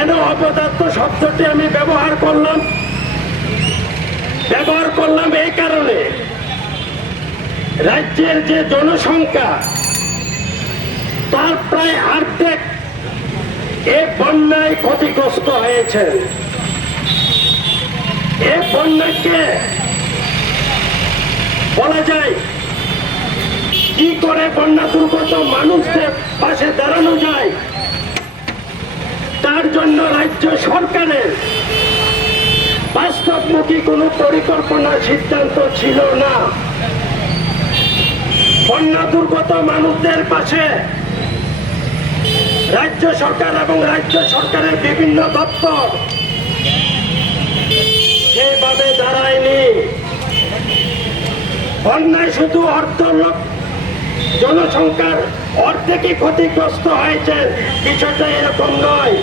কেন অপদার্থ শব্দটি আমি ব্যবহার করলাম এই কারণে, রাজ্যের যে জনসংখ্যা তার প্রায় অর্ধেক এই বন্যায় ক্ষতিগ্রস্ত হয়েছে। এই বন্যাকে বলা যায় কি করে বন্যা দুর্গত মানুষদের পাশে দাঁড়ানো যায়, তার জন্য রাজ্য সরকারের বাস্তবমুখী কোনো পরিকল্পনা সিদ্ধান্ত ছিল না। বন্যা দুর্গত মানুষদের পাশে রাজ্য সরকার এবং রাজ্য সরকারের বিভিন্ন দপ্তর সেভাবে দাঁড়ায়নি। বন্যায় শুধু জনসংখ্যার অর্ধেকই ক্ষতিগ্রস্ত হয়েছে, বিষয়টা এরকম নয়।